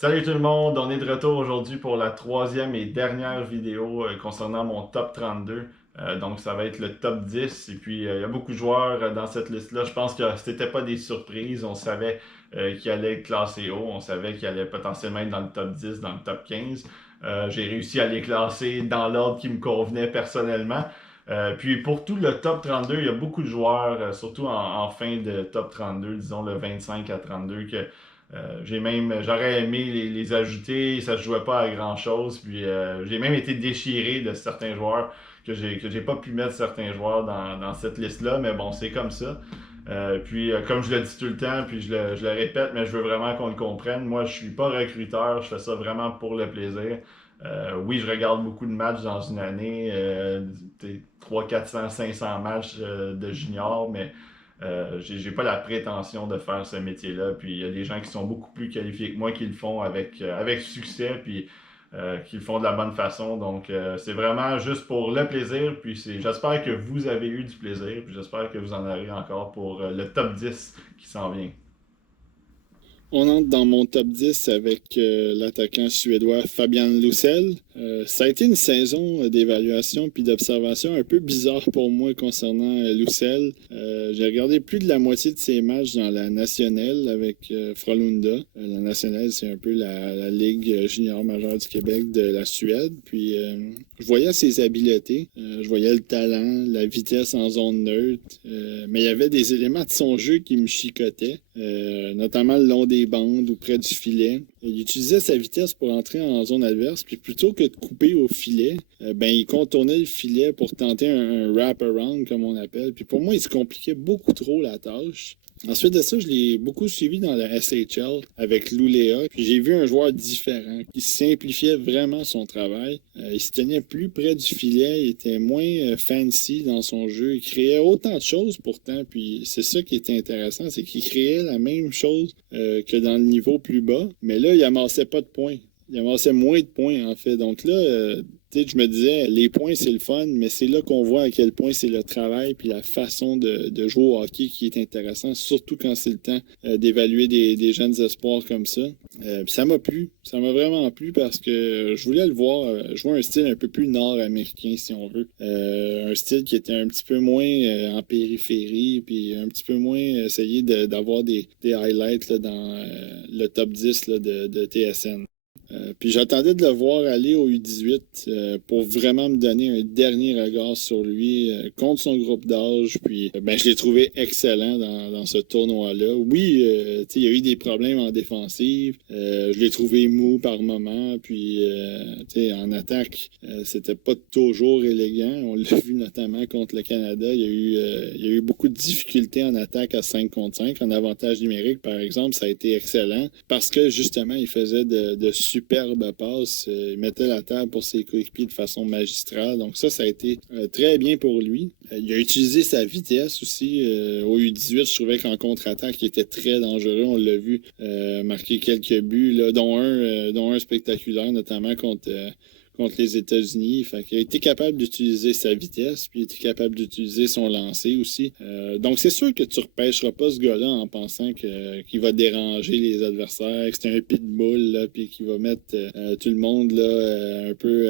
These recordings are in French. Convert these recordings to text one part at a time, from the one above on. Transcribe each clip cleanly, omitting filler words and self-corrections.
Salut tout le monde, on est de retour aujourd'hui pour la troisième et dernière vidéo concernant mon top 32. Donc ça va être le top 10 et puis il y a beaucoup de joueurs dans cette liste-là. Je pense que c'était pas des surprises. On savait qu'il allait être classé haut, on savait qu'il allait potentiellement être dans le top 10, dans le top 15. J'ai réussi à les classer dans l'ordre qui me convenait personnellement. Puis pour tout le top 32, il y a beaucoup de joueurs, surtout en fin de top 32, disons le 25 à 32, que j'aurais aimé les ajouter, ça se jouait pas à grand chose. Puis j'ai même été déchiré de certains joueurs que j'ai pas pu mettre certains joueurs dans cette liste-là, mais bon, c'est comme ça. Puis comme je le dis tout le temps, puis je le répète, mais je veux vraiment qu'on le comprenne. Moi, je suis pas recruteur, je fais ça vraiment pour le plaisir. Oui, je regarde beaucoup de matchs dans une année, 300, 400, 500 matchs de junior, mais j'ai pas la prétention de faire ce métier-là. Puis il y a des gens qui sont beaucoup plus qualifiés que moi qui le font avec succès, puis qui le font de la bonne façon. Donc c'est vraiment juste pour le plaisir. Puis j'espère que vous avez eu du plaisir, puis j'espère que vous en aurez encore pour le top 10 qui s'en vient. On entre dans mon top 10 avec l'attaquant suédois Fabian Loussel. Ça a été une saison d'évaluation puis d'observation un peu bizarre pour moi concernant Loussel. J'ai regardé plus de la moitié de ses matchs dans la nationale avec Frölunda. La nationale, c'est un peu la ligue junior majeure du Québec de la Suède. Puis je voyais ses habiletés, je voyais le talent, la vitesse en zone neutre, mais il y avait des éléments de son jeu qui me chicotaient, notamment le long des bandes ou près du filet. Il utilisait sa vitesse pour entrer en zone adverse, puis plutôt que de couper au filet, ben il contournait le filet pour tenter un wrap-around, comme on appelle. Puis pour moi, il se compliquait beaucoup trop la tâche. Ensuite de ça, je l'ai beaucoup suivi dans la SHL avec Luleå. Puis j'ai vu un joueur différent qui simplifiait vraiment son travail. Il se tenait plus près du filet, il était moins fancy dans son jeu. Il créait autant de choses pourtant. Puis c'est ça qui était intéressant, c'est qu'il créait la même chose que dans le niveau plus bas. Mais là, il amassait pas de points. Il amassait moins de points en fait. Donc là, je me disais, les points, c'est le fun, mais c'est là qu'on voit à quel point c'est le travail puis la façon de jouer au hockey qui est intéressant, surtout quand c'est le temps d'évaluer des jeunes espoirs comme ça. Puis ça m'a plu. Ça m'a vraiment plu parce que je voulais le voir jouer un style un peu plus nord-américain, si on veut. Un style qui était un petit peu moins en périphérie, puis un petit peu moins essayer d'avoir des highlights là, dans le top 10 là, de TSN. Puis j'attendais de le voir aller au U18 pour vraiment me donner un dernier regard sur lui contre son groupe d'âge. Puis ben, je l'ai trouvé excellent dans ce tournoi-là. Oui, il y a eu des problèmes en défensive. Je l'ai trouvé mou par moment. Puis en attaque, c'était pas toujours élégant. On l'a vu notamment contre le Canada. Il y a eu beaucoup de difficultés en attaque à 5 contre 5. En avantage numérique, par exemple, ça a été excellent parce que justement, il faisait de superbes passes. Il mettait la table pour ses coéquipiers de façon magistrale. Donc ça a été très bien pour lui. Il a utilisé sa vitesse aussi. Au U18, je trouvais qu'en contre-attaque, il était très dangereux. On l'a vu marquer quelques buts, là, dont un spectaculaire, notamment contre les États-Unis. Fait qu'il a été capable d'utiliser sa vitesse, puis il a été capable d'utiliser son lancer aussi. Donc, c'est sûr que tu ne repêcheras pas ce gars-là en pensant qu'il va déranger les adversaires, que c'est un pitbull, là, puis qu'il va mettre tout le monde là, un peu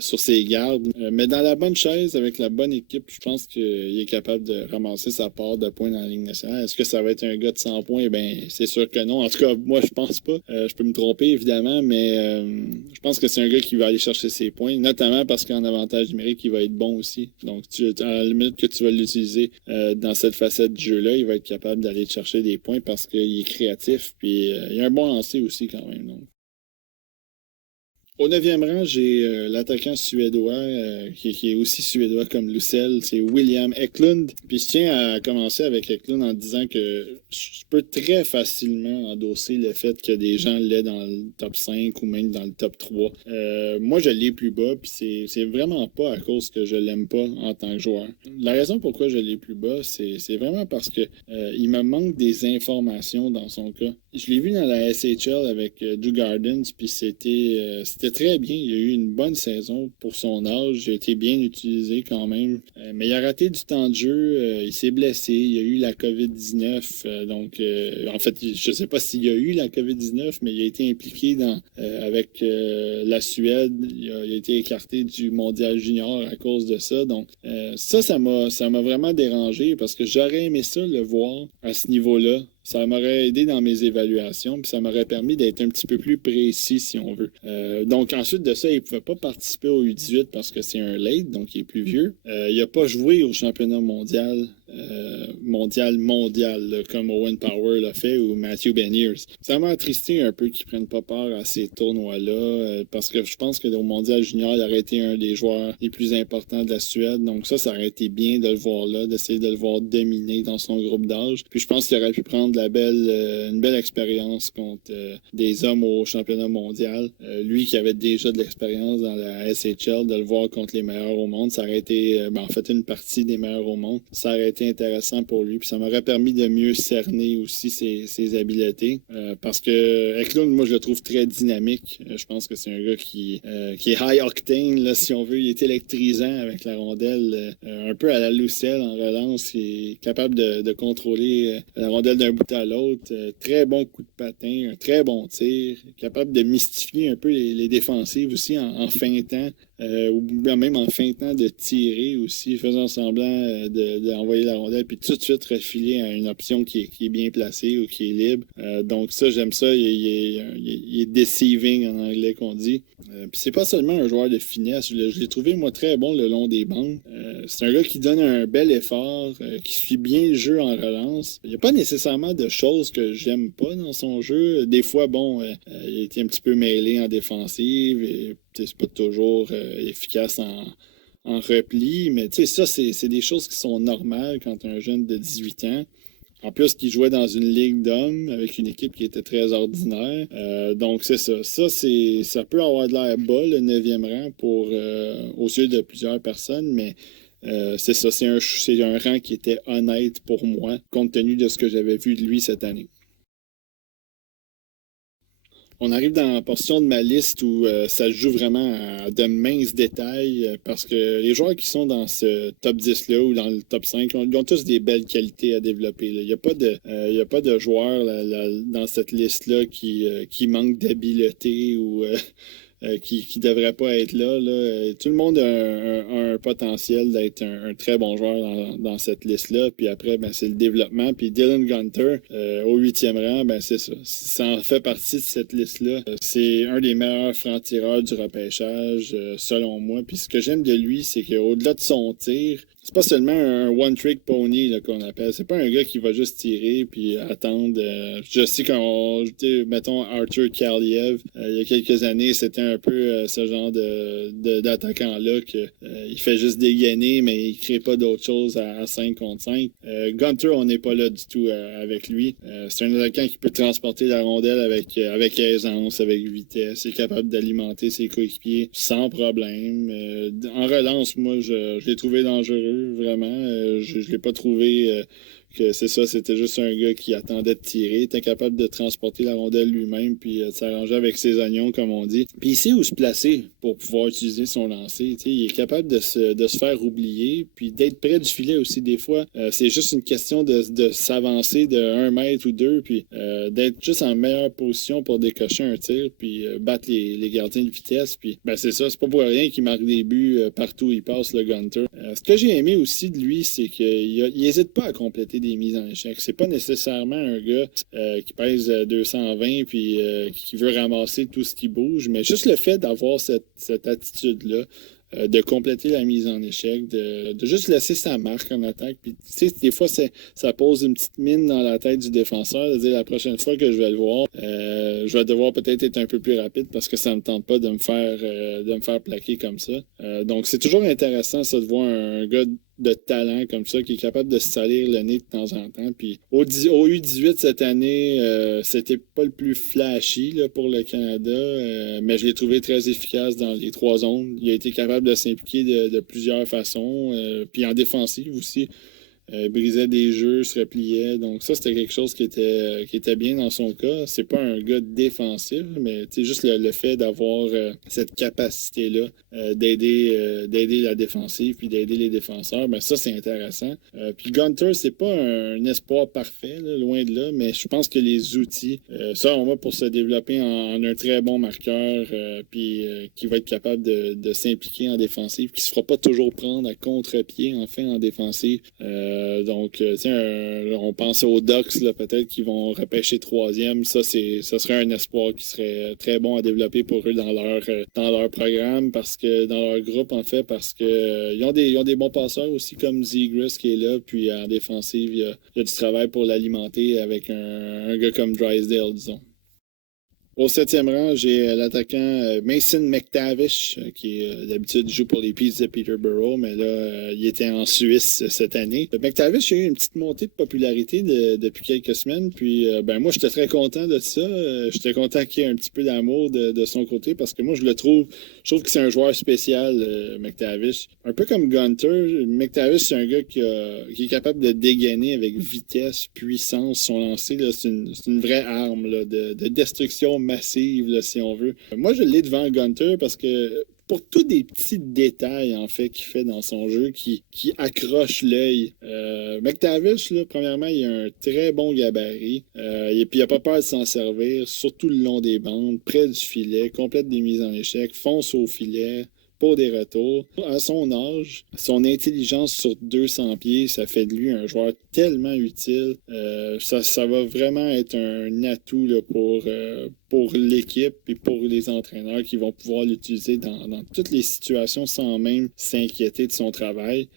sur ses gardes. Mais dans la bonne chaise, avec la bonne équipe, je pense qu'il est capable de ramasser sa part de points dans la Ligue nationale. Est-ce que ça va être un gars de 100 points? Ben, c'est sûr que non. En tout cas, moi, je pense pas. Je peux me tromper, évidemment, mais je pense que c'est un gars qui va aller chercher ses points, notamment parce qu'en avantage numérique, il va être bon aussi. Donc, à la limite que tu vas l'utiliser dans cette facette du jeu-là, il va être capable d'aller chercher des points parce qu'il est créatif, puis il a un bon lancer aussi quand même. Donc. Au neuvième rang, j'ai l'attaquant suédois, qui est aussi suédois comme Lucelle, c'est William Eklund. Puis je tiens à commencer avec Eklund en disant que je peux très facilement endosser le fait que des gens l'aient dans le top 5 ou même dans le top 3. Moi, je l'ai plus bas, puis c'est vraiment pas à cause que je l'aime pas en tant que joueur. La raison pourquoi je l'ai plus bas, c'est vraiment parce que il me manque des informations dans son cas. Je l'ai vu dans la SHL avec Drew Gardens, puis c'était c'était très bien. Il a eu une bonne saison pour son âge. Il a été bien utilisé quand même. Mais il a raté du temps de jeu. Il s'est blessé. Il a eu la COVID-19. En fait, je ne sais pas s'il a eu la COVID-19, mais il a été impliqué avec la Suède. Il a été écarté du mondial junior à cause de ça. Donc, ça m'a vraiment dérangé parce que j'aurais aimé ça le voir à ce niveau-là. Ça m'aurait aidé dans mes évaluations, puis ça m'aurait permis d'être un petit peu plus précis, si on veut. Donc, ensuite de ça, il ne pouvait pas participer au U18 parce que c'est un late, donc il est plus vieux. Il n'a pas joué au championnat mondial, là, comme Owen Power l'a fait ou Matthew Beniers. Ça m'a attristé un peu qu'ils ne prennent pas part à ces tournois-là, parce que je pense que au mondial junior, il aurait été un des joueurs les plus importants de la Suède. Donc ça aurait été bien de le voir là, d'essayer de le voir dominer dans son groupe d'âge. Puis je pense qu'il aurait pu prendre une belle expérience contre des hommes au championnat mondial. Lui qui avait déjà de l'expérience dans la SHL, de le voir contre les meilleurs au monde, ça aurait été en fait une partie des meilleurs au monde. Ça aurait été intéressant pour lui. Puis ça m'aurait permis de mieux cerner aussi ses habiletés. Parce que Eklund, moi, je le trouve très dynamique. Je pense que c'est un gars qui est high octane, là, si on veut. Il est électrisant avec la rondelle, un peu à la Lucelle en relance. Il est capable de contrôler la rondelle d'un bout à l'autre. Très bon coup de patin, un très bon tir. Capable de mystifier un peu les défensives aussi en feintant. Ou même en feintant de tirer aussi, faisant semblant d'envoyer la rondelle, puis tout de suite refiler à une option qui est bien placée ou qui est libre. Donc ça, j'aime ça. Il est deceiving en anglais qu'on dit. Puis c'est pas seulement un joueur de finesse. Je l'ai trouvé, moi, très bon le long des bandes. C'est un gars qui donne un bel effort, qui suit bien le jeu en relance. Il n'y a pas nécessairement de choses que j'aime pas dans son jeu. Des fois, il a été un petit peu mêlé en défensive et c'est pas toujours efficace en repli, mais ça, c'est des choses qui sont normales quand un jeune de 18 ans. En plus, qui jouait dans une ligue d'hommes avec une équipe qui était très ordinaire. Donc, c'est ça. Ça peut avoir de l'air bas, le 9e rang, aux yeux de plusieurs personnes, mais c'est ça. C'est un rang qui était honnête pour moi, compte tenu de ce que j'avais vu de lui cette année. On arrive dans la portion de ma liste où ça se joue vraiment à de minces détails parce que les joueurs qui sont dans ce top 10-là ou dans le top 5, ils ont tous des belles qualités à développer. Là. Il n'y a pas de joueurs dans cette liste-là qui manquent d'habileté ou qui ne devrait pas être là. Tout le monde a un potentiel d'être un très bon joueur dans cette liste-là. Puis après, c'est le développement. Puis Dylan Gunter, au 8e rang, c'est ça. Ça en fait partie de cette liste-là. C'est un des meilleurs francs-tireurs du repêchage, selon moi. Puis ce que j'aime de lui, c'est qu'au-delà de son tir, c'est pas seulement un one-trick pony là, qu'on appelle. C'est pas un gars qui va juste tirer puis attendre. Je sais mettons Arthur Kaliev, il y a quelques années, c'était un peu ce genre d'attaquant-là il fait juste dégainer, mais il crée pas d'autre chose à 5 contre 5. Gunter, on n'est pas là du tout avec lui. C'est un attaquant qui peut transporter la rondelle avec aisance, avec vitesse. Il est capable d'alimenter ses coéquipiers sans problème. En relance, moi, je l'ai trouvé dangereux. Vraiment. Je ne l'ai pas trouvé que c'est ça, c'était juste un gars qui attendait de tirer, était capable de transporter la rondelle lui-même, puis de s'arranger avec ses oignons, comme on dit. Puis il sait où se placer pour pouvoir utiliser son lancer. Il est capable de se faire oublier, puis d'être près du filet aussi. Des fois, c'est juste une question de s'avancer de 1 mètre ou 2, puis d'être juste en meilleure position pour décocher un tir, puis battre les gardiens de vitesse. Puis c'est ça, c'est pas pour rien qu'il marque des buts partout où il passe, le Gunter. Ce que j'ai aimé aussi de lui, c'est qu'il n'hésite pas à compléter des mises en échec. C'est pas nécessairement un gars qui pèse 220 puis qui veut ramasser tout ce qui bouge, mais juste le fait d'avoir cette attitude-là, de compléter la mise en échec, de juste laisser sa marque en attaque. Puis, des fois, ça pose une petite mine dans la tête du défenseur de dire la prochaine fois que je vais le voir, je vais devoir peut-être être un peu plus rapide parce que ça ne me tente pas de me faire plaquer comme ça. Donc, c'est toujours intéressant, ça, de voir un gars de talent comme ça, qui est capable de se salir le nez de temps en temps. Puis au U18 cette année, c'était pas le plus flashy là, pour le Canada, mais je l'ai trouvé très efficace dans les 3 zones. Il a été capable de s'impliquer de plusieurs façons, puis en défensive aussi. brisait des jeux, se repliait. Donc ça, c'était quelque chose qui était bien dans son cas. C'est pas un gars défensif, mais juste le fait d'avoir cette capacité-là d'aider la défensive puis d'aider les défenseurs, ben ça, c'est intéressant. Puis Gunter, c'est pas un espoir parfait, là, loin de là, mais je pense que les outils, ça, on va pour se développer en un très bon marqueur, puis qui va être capable de s'impliquer en défensive, qui se fera pas toujours prendre à contre-pied, enfin, en défensive. Donc, on pense aux Ducks, là, peut-être, qui vont repêcher troisième. Ça serait un espoir qui serait très bon à développer pour eux dans leur programme, dans leur groupe, en fait, parce que ils ont des bons passeurs aussi, comme Zegras qui est là, puis en défensive, il y a du travail pour l'alimenter avec un gars comme Drysdale, disons. Au 7e rang, j'ai l'attaquant Mason McTavish, qui d'habitude joue pour les Peas de Peterborough, mais là, il était en Suisse cette année. McTavish a eu une petite montée de popularité depuis quelques semaines, puis moi, j'étais très content de ça. J'étais content qu'il y ait un petit peu d'amour de son côté, parce que moi, je trouve que c'est un joueur spécial, McTavish. Un peu comme Gunter, McTavish, c'est un gars qui est capable de dégainer avec vitesse, puissance, son lancer. Là, c'est une vraie arme là, de destruction massive, là, si on veut. Moi, je l'ai devant Gunter parce que pour tous des petits détails, en fait, qu'il fait dans son jeu qui accrochent l'œil. McTavish, là, premièrement, il a un très bon gabarit. Et puis, il n'a pas peur de s'en servir, surtout le long des bandes, près du filet, complète des mises en échec, fonce au filet, pour des retours. À son âge, son intelligence sur 200 pieds, ça fait de lui un joueur tellement utile. Ça va vraiment être un atout là, pour l'équipe et pour les entraîneurs qui vont pouvoir l'utiliser dans toutes les situations sans même s'inquiéter de son travail.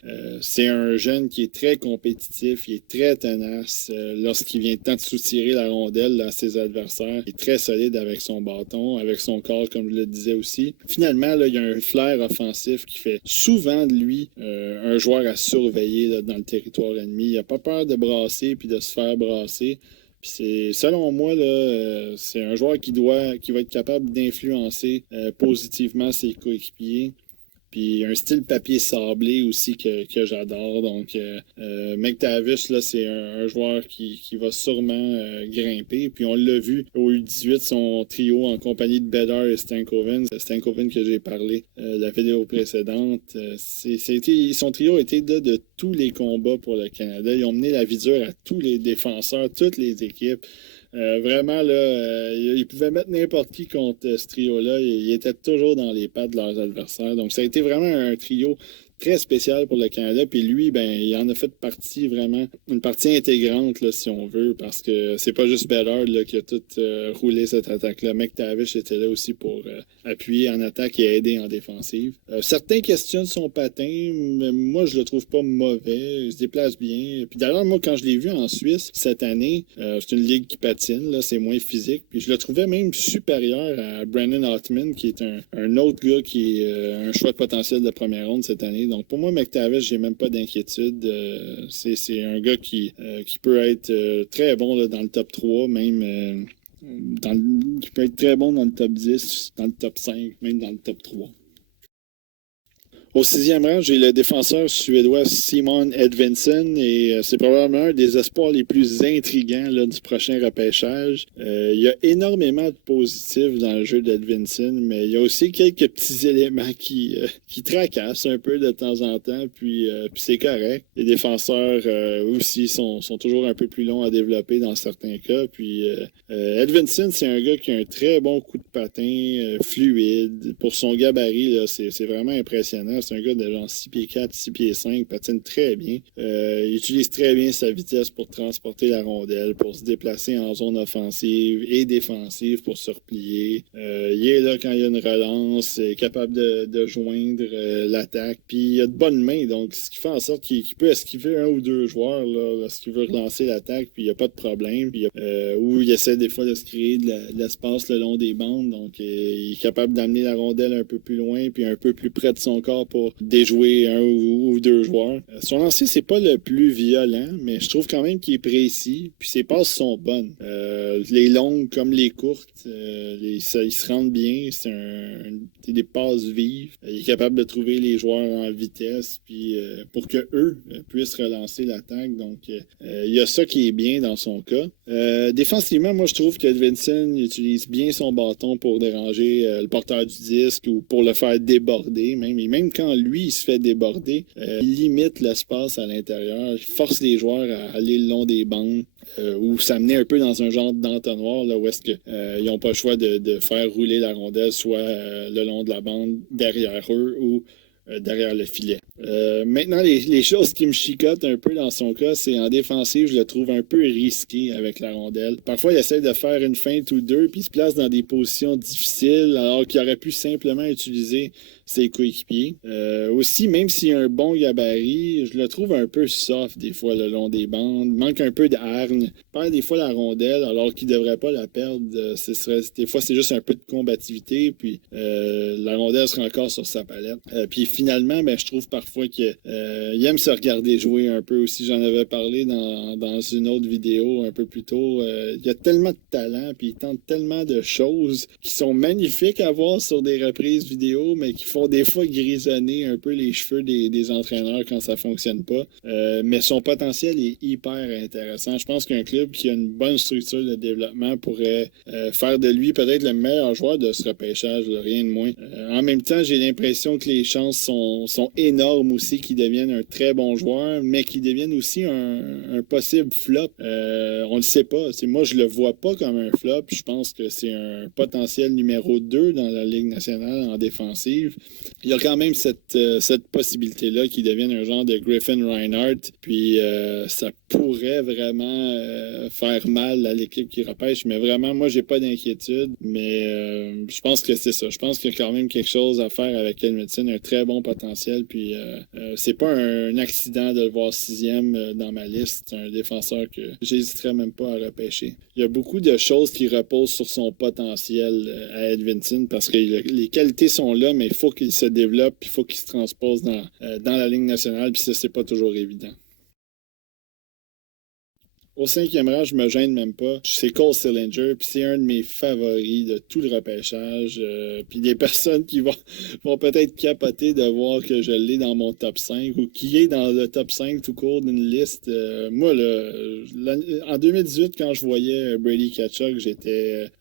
C'est un jeune qui est très compétitif, il est très tenace. Lorsqu'il vient le temps de soutirer la rondelle à ses adversaires, il est très solide avec son bâton, avec son corps, comme je le disais aussi. Finalement, là, il y a un flair offensif qui fait souvent de lui un joueur à surveiller là, dans le territoire ennemi. Il n'a pas peur de brasser puis de se faire brasser. Puis selon moi, là, c'est un joueur qui va être capable d'influencer positivement ses coéquipiers. Puis un style papier sablé aussi que j'adore. Donc, McTavish, là, c'est un joueur qui va sûrement grimper. Puis on l'a vu au U18, son trio en compagnie de Bedard et Stankoven. C'est Stankoven que j'ai parlé de la vidéo précédente. Son trio était de tous les combats pour le Canada. Ils ont mené la vie dure à tous les défenseurs, toutes les équipes. Vraiment, là, ils pouvaient mettre n'importe qui contre ce trio-là. Ils étaient toujours dans les pattes de leurs adversaires. Donc, ça a été vraiment un trio très spécial pour le Canada. Puis lui, ben, il en a fait partie vraiment, une partie intégrante, là, si on veut, parce que c'est pas juste Bedard là, qui a tout roulé cette attaque-là. McTavish était là aussi pour appuyer en attaque et aider en défensive. Certains questionnent son patin, mais moi, je le trouve pas mauvais. Il se déplace bien. Puis d'ailleurs, moi, quand je l'ai vu en Suisse cette année, c'est une ligue qui patine, là, c'est moins physique. Puis je le trouvais même supérieur à Brandon Hartman, qui est un autre gars qui est un choix de potentiel de première ronde cette année. Donc, pour moi, McTavish, j'ai même pas d'inquiétude. C'est un gars qui peut être très bon là, dans le top 3, même qui peut être très bon dans le top 10, dans le top 5, même dans le top 3. Au 6e rang, j'ai le défenseur suédois Simon Edvinsson et c'est probablement un des espoirs les plus intrigants là, du prochain repêchage. Il y a énormément de positifs dans le jeu d'Edvinsson, mais il y a aussi quelques petits éléments qui tracassent un peu de temps en temps, puis c'est correct. Les défenseurs aussi sont toujours un peu plus longs à développer dans certains cas. Puis Edvinsson, c'est un gars qui a un très bon coup de patin, fluide. Pour son gabarit, là, c'est vraiment impressionnant. C'est un gars de genre 6 pieds 4, 6 pieds 5, patine très bien. Il utilise très bien sa vitesse pour transporter la rondelle, pour se déplacer en zone offensive et défensive pour se replier. Il est là quand il y a une relance, il est capable de joindre l'attaque. Puis il a de bonnes mains, donc ce qui fait en sorte qu'il peut esquiver un ou deux joueurs là, lorsqu'il veut relancer l'attaque, puis il n'y a pas de problème. Puis, ou il essaie des fois de se créer de l'espace le long des bandes, donc il est capable d'amener la rondelle un peu plus loin, puis un peu plus près de son corps pour déjouer un ou deux joueurs. Son lancer, c'est pas le plus violent, mais je trouve quand même qu'il est précis, puis ses passes sont bonnes. Les longues comme les courtes, ils se rendent bien, c'est des passes vives. Il est capable de trouver les joueurs en vitesse, puis pour que eux puissent relancer l'attaque. Donc, il y a ça qui est bien dans son cas. Défensivement, moi, je trouve que Edvinson utilise bien son bâton pour déranger le porteur du disque ou pour le faire déborder. Et même quand lui, il se fait déborder, il limite l'espace à l'intérieur. Il force les joueurs à aller le long des bandes. Ou s'amener un peu dans un genre d'entonnoir là, où est-ce qu'ils n'ont pas le choix de faire rouler la rondelle soit le long de la bande derrière eux ou derrière le filet. Maintenant, les choses qui me chicotent un peu dans son cas, c'est en défensive, je le trouve un peu risqué avec la rondelle. Parfois, il essaie de faire une feinte ou deux, puis il se place dans des positions difficiles, alors qu'il aurait pu simplement utiliser ses coéquipiers. Aussi, même s'il a un bon gabarit, je le trouve un peu soft des fois le long des bandes. Il manque un peu de hargne. Perd des fois la rondelle alors qu'il ne devrait pas la perdre. Des fois, c'est juste un peu de combativité. Puis la rondelle sera encore sur sa palette. Puis finalement, ben, je trouve parfois qu'il aime se regarder jouer un peu aussi. J'en avais parlé dans une autre vidéo un peu plus tôt. Il a tellement de talent, puis il tente tellement de choses qui sont magnifiques à voir sur des reprises vidéo, mais qui font des fois grisonner un peu les cheveux des entraîneurs quand ça fonctionne pas. Mais son potentiel est hyper intéressant. Je pense qu'un club qui a une bonne structure de développement pourrait faire de lui peut-être le meilleur joueur de ce repêchage, là, rien de moins. En même temps, j'ai l'impression que les chances sont énormes aussi qu'il devienne un très bon joueur, mais qu'il devienne aussi un possible flop. On le sait pas. Moi, je le vois pas comme un flop. Je pense que c'est un potentiel numéro 2 dans la Ligue nationale en défensive. Il y a quand même cette possibilité-là qu'il devienne un genre de Griffin Reinhardt, puis ça pourrait vraiment faire mal à l'équipe qui repêche, mais vraiment, moi, j'ai pas d'inquiétude, mais je pense que c'est ça. Je pense qu'il y a quand même quelque chose à faire avec Edmondson, un très bon potentiel, puis c'est pas un accident de le voir 6e dans ma liste. C'est un défenseur que j'hésiterais même pas à repêcher. Il y a beaucoup de choses qui reposent sur son potentiel à Edvinson parce que les qualités sont là, mais il faut qu'il se développe, il faut qu'il se transpose dans la Ligue nationale, puis ça, c'est pas toujours évident. Au 5e rang, je me gêne même pas. C'est Cole Sillinger, puis c'est un de mes favoris de tout le repêchage. Puis des personnes qui vont peut-être capoter de voir que je l'ai dans mon top 5 ou qui est dans le top 5 tout court d'une liste. Moi, en 2018, quand je voyais Brady Tkachuk,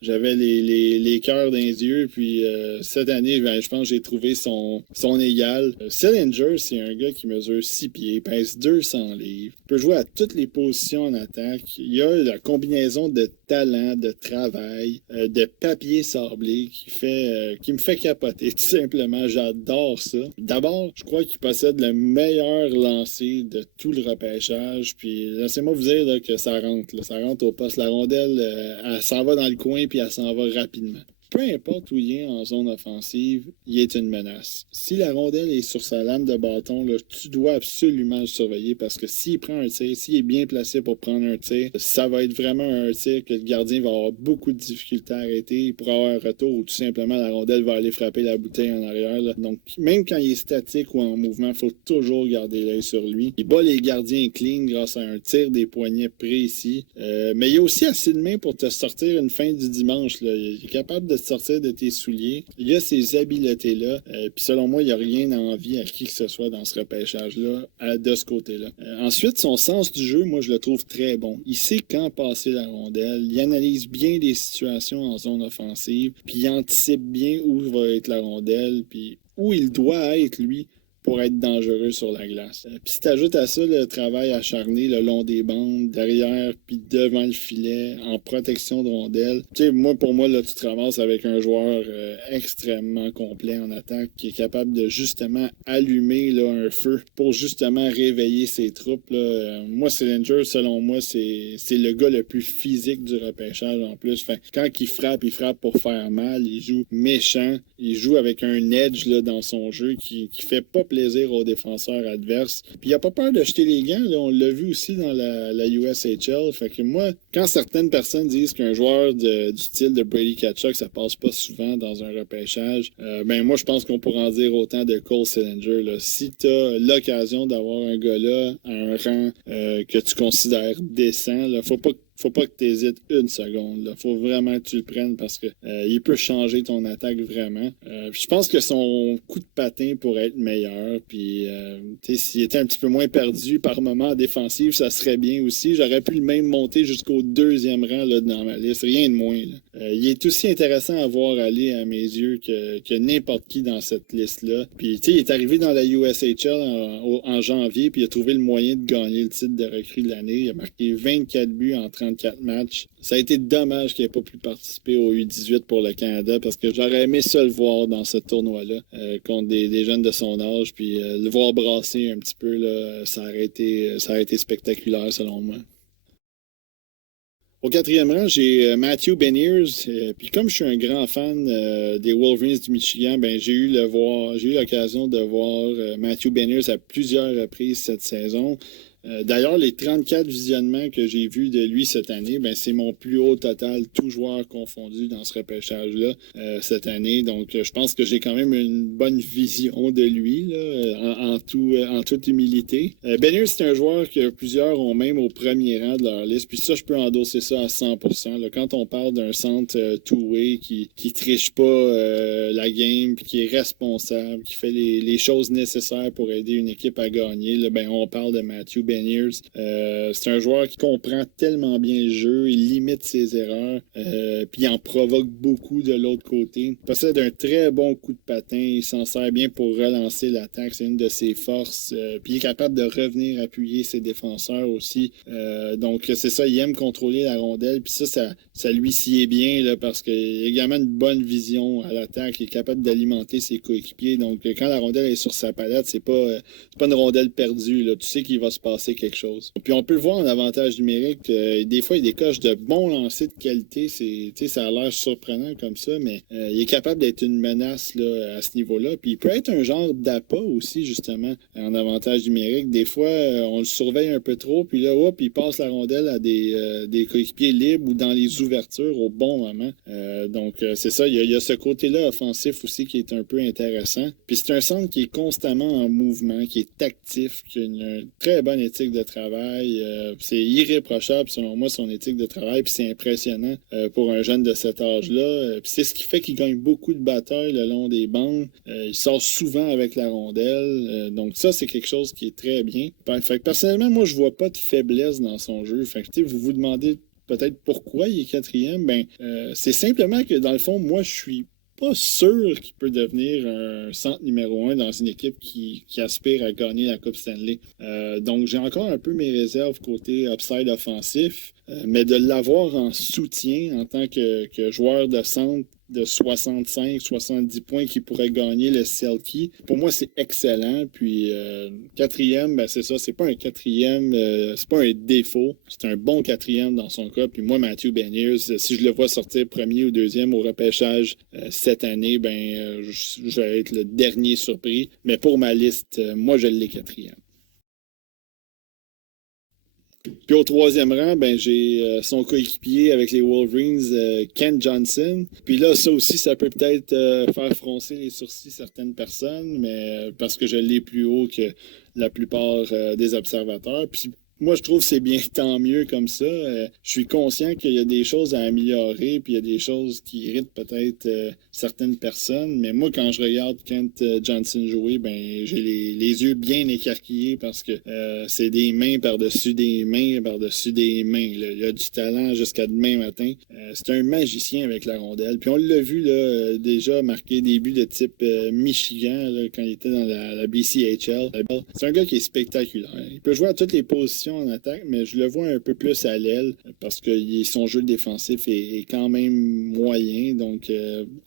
j'avais les cœurs dans les yeux. Puis cette année, ben, je pense que j'ai trouvé son égal. Sillinger, c'est un gars qui mesure 6 pieds, pèse 200 livres, peut jouer à toutes les positions en attaque. Il y a la combinaison de talent, de travail, de papier sablé qui me fait capoter, tout simplement. J'adore ça. D'abord, je crois qu'il possède le meilleur lancer de tout le repêchage. Puis laissez-moi vous dire là, que ça rentre. Là, ça rentre au poste. La rondelle, elle s'en va dans le coin puis elle s'en va rapidement. Peu importe où il est en zone offensive, il est une menace. Si la rondelle est sur sa lame de bâton, là, tu dois absolument le surveiller parce que s'il prend un tir, s'il est bien placé pour prendre un tir, ça va être vraiment un tir que le gardien va avoir beaucoup de difficultés à arrêter. Il pourra avoir un retour ou tout simplement la rondelle va aller frapper la bouteille en arrière. Là. Donc, même quand il est statique ou en mouvement, il faut toujours garder l'œil sur lui. Il bat les gardiens clean grâce à un tir des poignets précis. Mais il y a aussi assez de mains pour te sortir une fin du dimanche. Là. Il est capable de sortir de tes souliers. Il y a ces habiletés-là. Puis selon moi, il n'y a rien à envier à qui que ce soit dans ce repêchage-là, de ce côté-là. Ensuite, son sens du jeu, moi, je le trouve très bon. Il sait quand passer la rondelle. Il analyse bien les situations en zone offensive. Puis il anticipe bien où va être la rondelle. Puis où il doit être, lui, pour être dangereux sur la glace. Puis si tu ajoutes à ça le travail acharné le long des bandes, derrière puis devant le filet, en protection de rondelle, tu sais, pour moi, là, tu te ramasses avec un joueur extrêmement complet en attaque qui est capable de justement allumer là, un feu pour justement réveiller ses troupes. Là. Moi, Sillinger, selon moi, c'est le gars le plus physique du repêchage en plus. Fait, quand il frappe pour faire mal, il joue méchant, il joue avec un edge là, dans son jeu qui fait pas plaisir plaisir aux défenseurs adverses. Puis il n'a pas peur de jeter les gants, là, on l'a vu aussi dans la USHL. Fait que moi, quand certaines personnes disent qu'un joueur du style de Brady Tkachuk, ça passe pas souvent dans un repêchage, ben moi, je pense qu'on pourrait en dire autant de Cole Sillinger. Là. Si tu as l'occasion d'avoir un gars là à un rang que tu considères décent, là, faut pas que tu hésites une seconde. Il faut vraiment que tu le prennes parce que il peut changer ton attaque vraiment. Je pense que son coup de patin pourrait être meilleur. Puis s'il était un petit peu moins perdu par moment en défensive, ça serait bien aussi. J'aurais pu le même monter jusqu'au 2e rang là, dans ma liste. Rien de moins. Il est aussi intéressant à voir aller à mes yeux que n'importe qui dans cette liste-là. Puis il est arrivé dans la USHL en janvier, puis il a trouvé le moyen de gagner le titre de recrue de l'année. Il a marqué 24 buts en 34 matchs. Ça a été dommage qu'il n'ait pas pu participer au U18 pour le Canada parce que j'aurais aimé ça le voir dans ce tournoi-là contre des jeunes de son âge. Puis le voir brasser un petit peu, là, ça aurait été spectaculaire selon moi. Au 4e rang, j'ai Matthew Beniers. Puis comme je suis un grand fan des Wolverines du Michigan, ben j'ai eu l'occasion de voir Matthew Beniers à plusieurs reprises cette saison. D'ailleurs, les 34 visionnements que j'ai vus de lui cette année, ben, c'est mon plus haut total, tout joueur confondu dans ce repêchage-là cette année. Donc, je pense que j'ai quand même une bonne vision de lui là, en toute humilité. Beniers, c'est un joueur que plusieurs ont même au premier rang de leur liste. Puis ça, je peux endosser ça à 100%. Là. Quand on parle d'un centre two-way qui triche pas la game, puis qui est responsable, qui fait les choses nécessaires pour aider une équipe à gagner, là, ben, on parle de Matthew Beniers. C'est un joueur qui comprend tellement bien le jeu, il limite ses erreurs, puis il en provoque beaucoup de l'autre côté. Il possède un très bon coup de patin, il s'en sert bien pour relancer l'attaque, c'est une de ses forces, puis il est capable de revenir appuyer ses défenseurs aussi. Donc c'est ça, il aime contrôler la rondelle, puis ça lui sied bien là, parce qu'il a également une bonne vision à l'attaque, il est capable d'alimenter ses coéquipiers. Donc quand la rondelle est sur sa palette, c'est pas une rondelle perdue, là. Tu sais qu'il va se passer quelque chose. Puis on peut le voir en avantage numérique. Des fois, il décoche de bons lancers de qualité. Ça a l'air surprenant comme ça, mais il est capable d'être une menace là, à ce niveau-là. Puis il peut être un genre d'appât aussi, justement, en avantage numérique. Des fois, on le surveille un peu trop, puis là, hop, il passe la rondelle à des coéquipiers libres ou dans les ouvertures au bon moment. Donc, c'est ça. Il y a ce côté-là offensif aussi qui est un peu intéressant. Puis c'est un centre qui est constamment en mouvement, qui est actif, qui a une très bonne éthique de travail. C'est irréprochable, selon moi, son éthique de travail, puis c'est impressionnant pour un jeune de cet âge-là. Puis c'est ce qui fait qu'il gagne beaucoup de batailles le long des bandes. Il sort souvent avec la rondelle. Donc ça, c'est quelque chose qui est très bien. Fait que personnellement, moi, je vois pas de faiblesse dans son jeu. Fait que vous vous demandez peut-être pourquoi il est 4e. Ben, c'est simplement que, dans le fond, moi, je suis pas sûr qu'il peut devenir un centre numéro 1 dans une équipe qui aspire à gagner la Coupe Stanley. Donc, j'ai encore un peu mes réserves côté upside offensif, mais de l'avoir en soutien en tant que joueur de centre de 65-70 points qui pourrait gagner le Selkie. Pour moi, c'est excellent. Puis, 4e, ben c'est ça, c'est pas un 4e, c'est pas un défaut. C'est un bon 4e dans son cas. Puis moi, Matthew Beniers, si je le vois sortir premier ou 2e au repêchage cette année, ben je vais être le dernier surpris. Mais pour ma liste, moi, je l'ai 4e. Puis au 3e rang, ben, j'ai son coéquipier avec les Wolverines, Ken Johnson. Puis là, ça aussi, ça peut peut-être faire froncer les sourcils certaines personnes, mais parce que je l'ai plus haut que la plupart des observateurs. Puis moi, je trouve que c'est bien tant mieux comme ça. Je suis conscient qu'il y a des choses à améliorer, puis il y a des choses qui irritent peut-être certaines personnes. Mais moi, quand je regarde Kent Johnson jouer, ben j'ai les yeux bien écarquillés parce que c'est des mains par-dessus des mains par-dessus des mains. Là. Il a du talent jusqu'à demain matin. C'est un magicien avec la rondelle. Puis on l'a vu là, déjà marquer des buts de type Michigan là, quand il était dans la BCHL. C'est un gars qui est spectaculaire. Il peut jouer à toutes les positions production en attaque, mais je le vois un peu plus à l'aile parce que son jeu défensif est quand même moyen. Donc,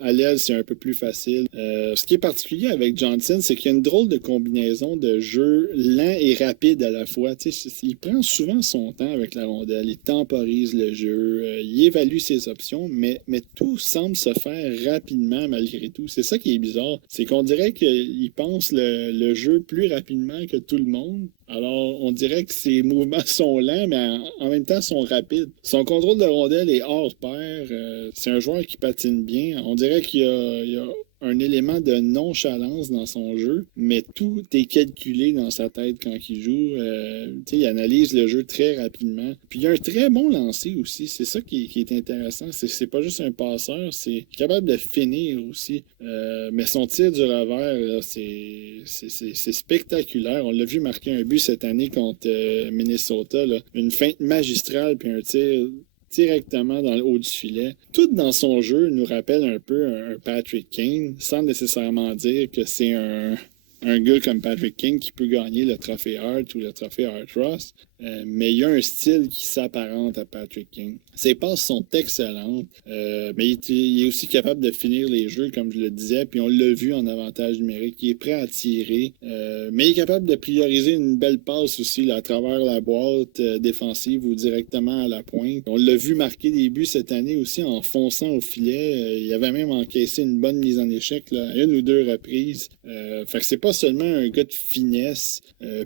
à l'aile, c'est un peu plus facile. Ce qui est particulier avec Johnson, c'est qu'il y a une drôle de combinaison de jeu lent et rapide à la fois. Tu sais, il prend souvent son temps avec la rondelle, il temporise le jeu, il évalue ses options, mais tout semble se faire rapidement malgré tout. C'est ça qui est bizarre. C'est qu'on dirait qu'il pense le jeu plus rapidement que tout le monde. Alors, on dirait que ses mouvements sont lents, mais en même temps sont rapides. Son contrôle de rondelle est hors pair. C'est un joueur qui patine bien. On dirait qu'il y a un élément de nonchalance dans son jeu, mais tout est calculé dans sa tête quand il joue. Il analyse le jeu très rapidement. Puis il a un très bon lancer aussi. C'est ça qui est intéressant. C'est pas juste un passeur, c'est capable de finir aussi. Mais son tir du revers, là, c'est spectaculaire. On l'a vu marquer un but cette année contre Minnesota. Là. Une feinte magistrale puis un tir directement dans le haut du filet. Tout dans son jeu nous rappelle un peu un Patrick Kane, sans nécessairement dire que c'est un gars comme Patrick Kane qui peut gagner le trophée Hart ou le trophée Hart Ross. Mais il y a un style qui s'apparente à Patrick Kane. Ses passes sont excellentes, mais il est aussi capable de finir les jeux, comme je le disais, puis on l'a vu en avantage numérique. Il est prêt à tirer, mais il est capable de prioriser une belle passe aussi là, à travers la boîte défensive ou directement à la pointe. On l'a vu marquer des buts cette année aussi en fonçant au filet. Il avait même encaissé une bonne mise en échec là, à une ou deux reprises. Fait que c'est pas seulement un gars de finesse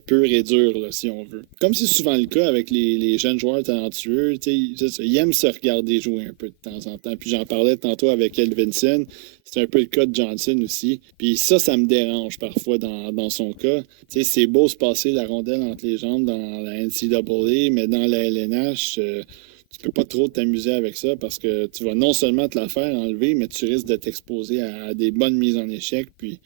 pur et dur, là, si on veut. Comme c'est souvent le cas avec les jeunes joueurs talentueux, ils aiment se regarder jouer un peu de temps en temps. Puis j'en parlais tantôt avec Elvinson, c'est un peu le cas de Johnson aussi. Puis ça me dérange parfois dans son cas. C'est beau se passer la rondelle entre les jambes dans la NCAA, mais dans la LNH, tu peux pas trop t'amuser avec ça parce que tu vas non seulement te la faire enlever, mais tu risques de t'exposer à des bonnes mises en échec. Puis,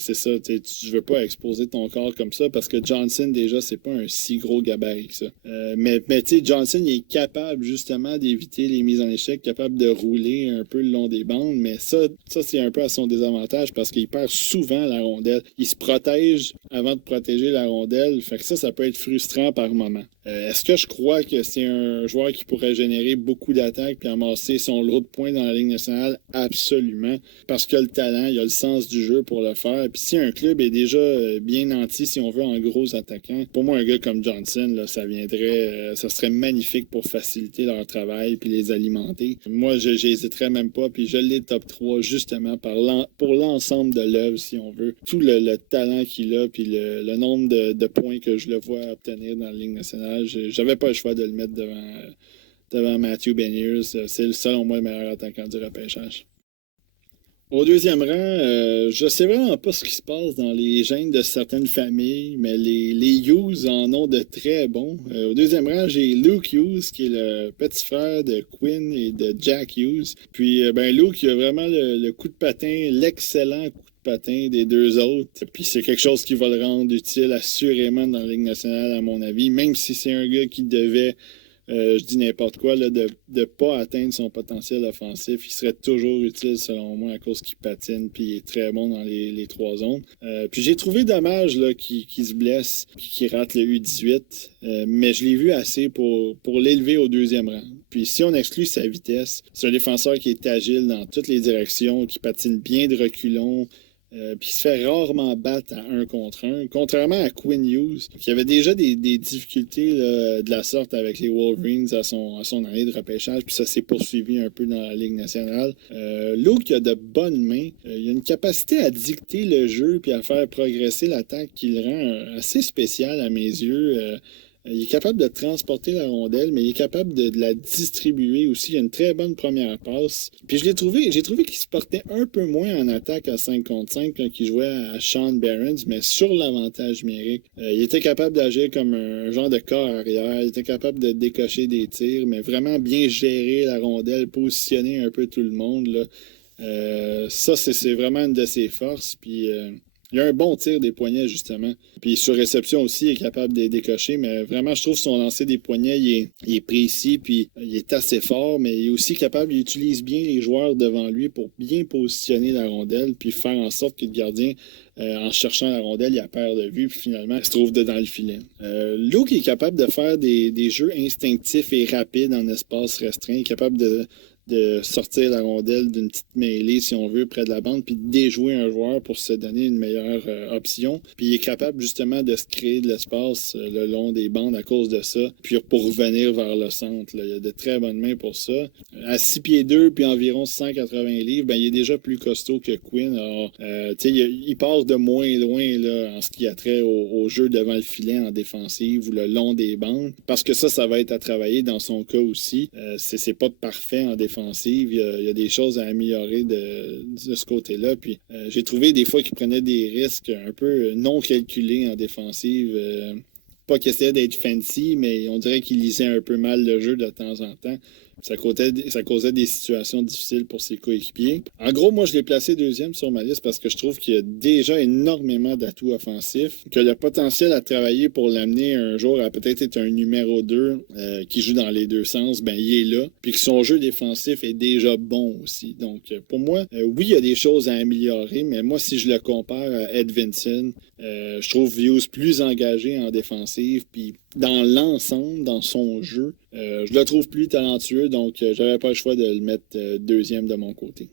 c'est ça, tu veux pas exposer ton corps comme ça parce que Johnson, déjà, c'est pas un si gros gabarit que ça. Mais tu sais, Johnson, il est capable justement d'éviter les mises en échec, capable de rouler un peu le long des bandes, mais ça c'est un peu à son désavantage parce qu'il perd souvent la rondelle. Il se protège avant de protéger la rondelle. Fait que ça peut être frustrant par moment. Est-ce que je crois que c'est un joueur qui pourrait générer beaucoup d'attaques et amasser son lot de points dans la Ligue nationale? Absolument. Parce qu'il a le talent, il a le sens du jeu pour le faire. Puis si un club est déjà bien nanti, si on veut, en gros attaquants, pour moi, un gars comme Johnson, là, ça serait magnifique pour faciliter leur travail puis les alimenter. Moi, j'hésiterais même pas. Puis je l'ai top 3 justement pour l'ensemble de l'œuvre, si on veut. Tout le talent qu'il a puis le nombre de points que je le vois obtenir dans la Ligue nationale. J'avais pas le choix de le mettre devant Matthew Beniers. C'est selon moi le meilleur attaquant du repêchage. Au deuxième rang, je sais vraiment pas ce qui se passe dans les gènes de certaines familles, mais les Hughes en ont de très bons. Au deuxième rang, j'ai Luke Hughes, qui est le petit frère de Quinn et de Jack Hughes. Puis, Luke, il a vraiment le coup de patin, l'excellent coup de patin des deux autres. Puis c'est quelque chose qui va le rendre utile assurément dans la Ligue nationale, à mon avis, même si c'est un gars qui devait, je dis n'importe quoi, là, de ne pas atteindre son potentiel offensif. Il serait toujours utile, selon moi, à cause qu'il patine puis il est très bon dans les trois zones. Puis j'ai trouvé dommage là, qu'il se blesse puis qu'il rate le U18, mais je l'ai vu assez pour l'élever au deuxième rang. Puis si on exclut sa vitesse, c'est un défenseur qui est agile dans toutes les directions, qui patine bien de reculons, puis il se fait rarement battre à 1 contre 1, contrairement à Quinn Hughes, qui avait déjà des difficultés là, de la sorte avec les Wolverines à son année de repêchage, puis ça s'est poursuivi un peu dans la Ligue nationale. Luke, il a de bonnes mains, il a une capacité à dicter le jeu puis à faire progresser l'attaque qui le rend assez spécial à mes yeux. Il est capable de transporter la rondelle, mais il est capable de la distribuer aussi. Il a une très bonne première passe. Puis j'ai trouvé qu'il se portait un peu moins en attaque à 5 contre 5 quand il jouait à Sean Barons, mais sur l'avantage numérique. Il était capable d'agir comme un genre de corps arrière. Il était capable de décocher des tirs, mais vraiment bien gérer la rondelle, positionner un peu tout le monde, là. Ça, c'est vraiment une de ses forces. Puis Il a un bon tir des poignets, justement. Puis sur réception aussi, il est capable de décocher. Mais vraiment, je trouve son lancer des poignets, il est précis, puis il est assez fort, mais il est aussi capable, il utilise bien les joueurs devant lui pour bien positionner la rondelle, puis faire en sorte que le gardien, en cherchant la rondelle, il a peur de vue, puis finalement, il se trouve dedans le filet. Luke est capable de faire des jeux instinctifs et rapides en espace restreint. Il est capable de sortir la rondelle d'une petite mêlée, si on veut, près de la bande, puis de déjouer un joueur pour se donner une meilleure option. Puis il est capable justement de se créer de l'espace le long des bandes à cause de ça, puis pour revenir vers le centre. Là. Il a de très bonnes mains pour ça. À 6 pieds 2 puis environ 180 livres, ben, il est déjà plus costaud que Quinn. Alors, il part de moins loin là, en ce qui a trait au jeu devant le filet en défensive ou le long des bandes, parce que ça va être à travailler dans son cas aussi. C'est pas parfait en défensive. Il y a des choses à améliorer de ce côté-là. Puis j'ai trouvé des fois qu'il prenait des risques un peu non calculés en défensive. Pas qu'il essayait d'être fancy, mais on dirait qu'il lisait un peu mal le jeu de temps en temps. Ça causait des situations difficiles pour ses coéquipiers. En gros, moi, je l'ai placé deuxième sur ma liste parce que je trouve qu'il y a déjà énormément d'atouts offensifs, que le potentiel à travailler pour l'amener un jour à peut-être être un numéro 2 qui joue dans les deux sens, ben il est là. Puis que son jeu défensif est déjà bon aussi. Donc, pour moi, oui, il y a des choses à améliorer, mais moi, si je le compare à Edvinson, je trouve Hughes plus engagé en défensive, puis dans l'ensemble, dans son jeu, je le trouve plus talentueux, donc j'avais pas le choix de le mettre deuxième de mon côté.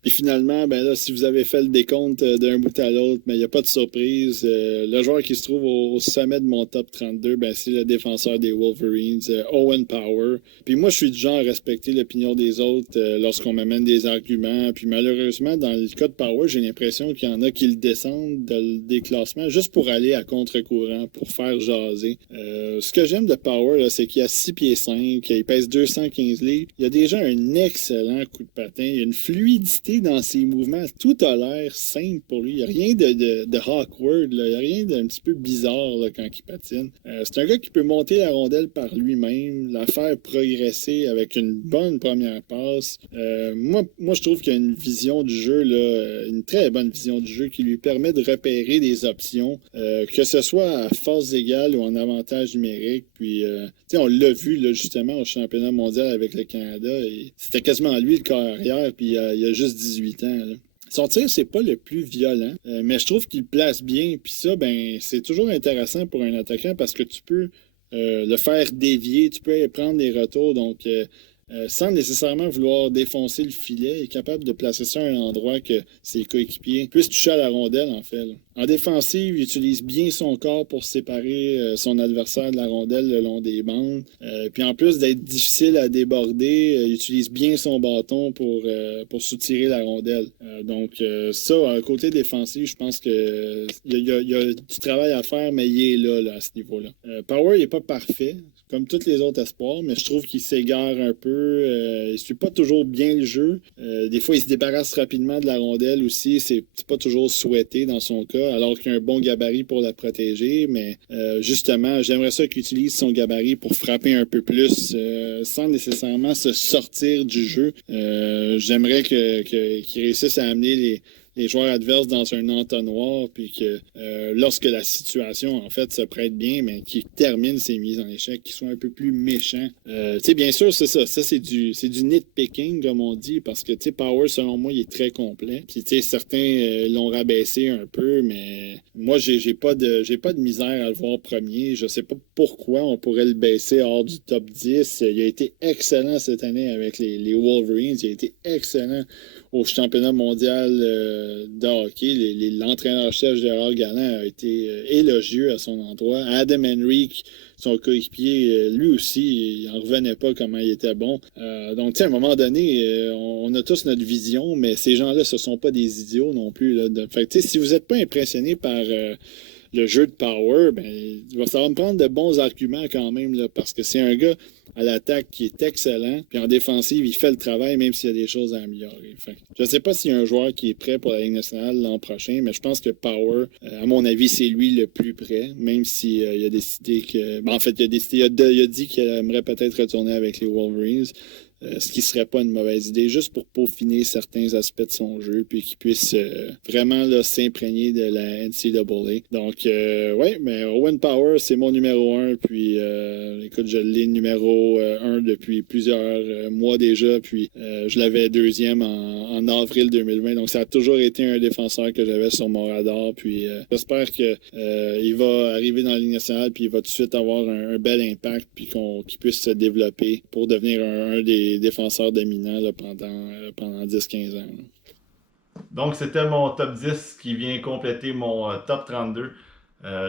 Puis finalement, ben là, si vous avez fait le décompte d'un bout à l'autre, mais il n'y a pas de surprise. Le joueur qui se trouve au sommet de mon top 32, ben, c'est le défenseur des Wolverines, Owen Power. Puis moi, je suis du genre à respecter l'opinion des autres lorsqu'on m'amène des arguments. Puis malheureusement, dans le cas de Power, j'ai l'impression qu'il y en a qui le descendent des classements juste pour aller à contre-courant, pour faire jaser. Ce que j'aime de Power, là, c'est qu'il a 6 pieds 5, il pèse 215 livres. Il a déjà un excellent coup de patin. Il a une fluidité dans ses mouvements. Tout a l'air simple pour lui. Il n'y a rien de awkward. Là. Il n'y a rien d'un petit peu bizarre là, quand il patine. C'est un gars qui peut monter la rondelle par lui-même, la faire progresser avec une bonne première passe. Moi, je trouve qu'il a une vision du jeu, là, une très bonne vision du jeu qui lui permet de repérer des options, que ce soit à force égale ou en avantage numérique. Puis, on l'a vu là, justement au championnat mondial avec le Canada. C'était quasiment lui le carrière, puis il a juste 18 ans. Là. Son tir, c'est pas le plus violent, mais je trouve qu'il place bien. Puis ça, ben, c'est toujours intéressant pour un attaquant parce que tu peux le faire dévier, tu peux prendre des retours. Donc, sans nécessairement vouloir défoncer le filet, il est capable de placer ça à un endroit que ses coéquipiers puissent toucher à la rondelle, en fait. Là. En défensive, il utilise bien son corps pour séparer son adversaire de la rondelle le long des bandes. Puis en plus d'être difficile à déborder, il utilise bien son bâton pour soutirer la rondelle. Donc ça, côté défensif, je pense que il y a du travail à faire, mais il est là à ce niveau-là. Power, il n'est pas parfait, comme tous les autres espoirs, mais je trouve qu'il s'égare un peu. Il ne suit pas toujours bien le jeu. Des fois, il se débarrasse rapidement de la rondelle aussi. C'est pas toujours souhaité dans son cas, alors qu'il a un bon gabarit pour la protéger. Mais justement, j'aimerais ça qu'il utilise son gabarit pour frapper un peu plus sans nécessairement se sortir du jeu. J'aimerais qu'il réussisse à amener les joueurs adverses dans un entonnoir, puis que lorsque la situation, en fait, se prête bien, mais qu'ils terminent ses mises en échec, qu'ils soient un peu plus méchants. Bien sûr, c'est ça. Ça, c'est du nitpicking, comme on dit, parce que, Power, selon moi, il est très complet. Puis, certains l'ont rabaissé un peu, mais moi, j'ai pas de misère à le voir premier. Je sais pas pourquoi on pourrait le baisser hors du top 10. Il a été excellent cette année avec les Wolverines. Il a été excellent au championnat mondial de hockey. L'entraîneur-chef Gérard Galland a été élogieux à son endroit. Adam Henrique, son coéquipier, lui aussi, il n'en revenait pas comment il était bon. Donc, à un moment donné, on a tous notre vision, mais ces gens-là, ce ne sont pas des idiots non plus. Là. Fait si vous n'êtes pas impressionné par le jeu de Power, ben, ça va me prendre de bons arguments quand même, là, parce que c'est un gars à l'attaque qui est excellent, puis en défensive, il fait le travail même s'il y a des choses à améliorer. Fait, je ne sais pas s'il y a un joueur qui est prêt pour la Ligue nationale l'an prochain, mais je pense que Power, à mon avis, c'est lui le plus prêt, même s'il a décidé que... Ben, en fait, il a dit qu'il aimerait peut-être retourner avec les Wolverines. ce qui serait pas une mauvaise idée, juste pour peaufiner certains aspects de son jeu, puis qu'il puisse vraiment s'imprégner de la NCAA. Donc, ouais, mais Owen Power, c'est mon numéro 1, puis écoute, je l'ai numéro 1 depuis plusieurs mois déjà, puis je l'avais deuxième en avril 2020, donc ça a toujours été un défenseur que j'avais sur mon radar, puis j'espère qu'il va arriver dans la Ligue nationale, puis il va tout de suite avoir un bel impact, puis qu'il puisse se développer pour devenir un des défenseurs dominants là, pendant 10-15 ans. Là. Donc, c'était mon top 10 qui vient compléter mon top 32.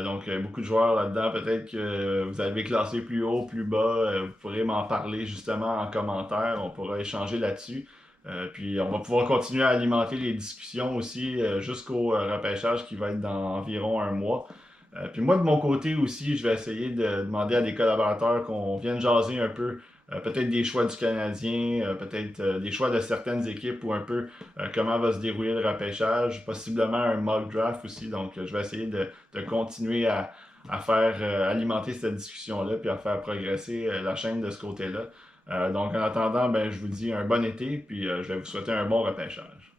Donc, beaucoup de joueurs là-dedans. Peut-être que vous avez classé plus haut, plus bas. Vous pourrez m'en parler justement en commentaire. On pourra échanger là-dessus. Puis, on va pouvoir continuer à alimenter les discussions aussi jusqu'au repêchage qui va être dans environ un mois. Puis moi, de mon côté aussi, je vais essayer de demander à des collaborateurs qu'on vienne jaser un peu, peut-être des choix du Canadien, peut-être des choix de certaines équipes ou un peu comment va se dérouler le repêchage, possiblement un mock draft aussi. Donc, je vais essayer de continuer à faire alimenter cette discussion-là puis à faire progresser la chaîne de ce côté-là. Donc, en attendant, ben, je vous dis un bon été puis je vais vous souhaiter un bon repêchage.